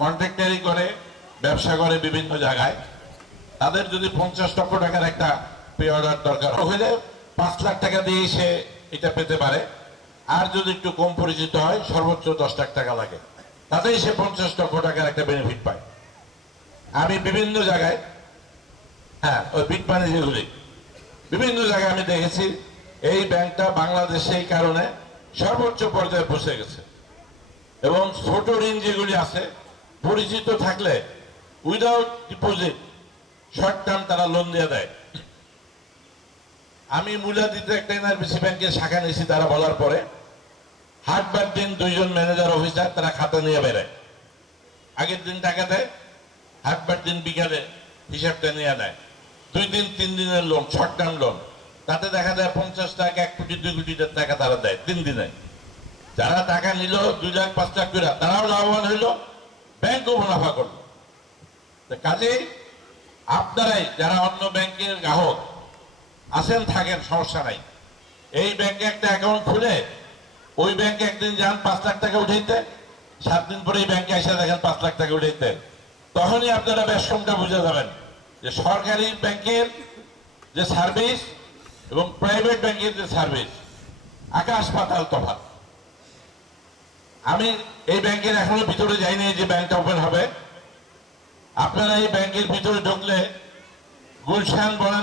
কন্ট্রাক্টারি করে ব্যবসা করে বিভিন্ন জায়গায়, তাদের যদি 50 লক্ষ টাকার একটা পে অর্ডার দরকার হলে 5 লাখ টাকা দিয়ে সে এটা পেতে পারে। আর যদি একটু কম পরিচিত হয় সর্বোচ্চ 10 লাখ টাকা লাগে, তাতেই সে 50 লক্ষ টাকার একটা বেনিফিট পায়। আমি বিভিন্ন জায়গায়, হ্যাঁ, ওই বিট মানি যেগুলি বিভিন্ন জায়গায় আমি দেখেছি এই ব্যাংকটা বাংলাদেশে এই কারণে সর্বোচ্চ পর্যায়ে পৌঁছে গেছে। এবং ছোট ঋণ যেগুলি আছে পরিচিত থাকলে উইদাউট ডিপোজিট শর্ট টার্ম তারা লোন দিয়ে দেয়। আমি মুলাদিতে একটা এনআরবিসি ব্যাংকের শাখা নিয়েছি, তারা বলার পরে হাটবার দিন 2 জন ম্যানেজার অফিসার তারা খাতা নিয়ে বেড়ায়, আগের দিন টাকা দেয়, হাটবার দিন বিকালে হিসাবটা নিয়ে নেয়। 2 দিন 3 দিনের লোন, শর্ট টার্ম লোন, তাতে দেখা যায় 50 লাখ 1 কোটি 2 কোটি টাকা তারা দেয় 3 দিনে। যারা টাকা নিল 2 লাখ 5 লাখ করে, তারাও লাভবান হইল, ব্যাংকও মুনাফা করলো। কাজেই আপনারাই যারা অন্য ব্যাংকের গ্রাহক আছেন থাকেন, সমস্যা নাই, এই ব্যাংকে একটা অ্যাকাউন্ট খুলে ওই ব্যাংকে একদিন যান 5 লাখ টাকা উঠাইতে, 7 দিন পরে এই ব্যাংকে এসে দেখেন 5 লাখ টাকা উঠাইতে, তখনই আপনারা বেশ কমটা বুঝে যাবেন যে সরকারি ব্যাংকের যে সার্ভিস এবং প্রাইভেট ব্যাংকের যে সার্ভিস আকাশ পাতাল তফাৎ। আমি এই ব্যাংকের এখনো ভিতরে যাইনি, যে ব্যাংকটা ওপেন হবে। আপনারা এই ব্যাংকের ভিতরে ঢুকলে গুলশান বনানী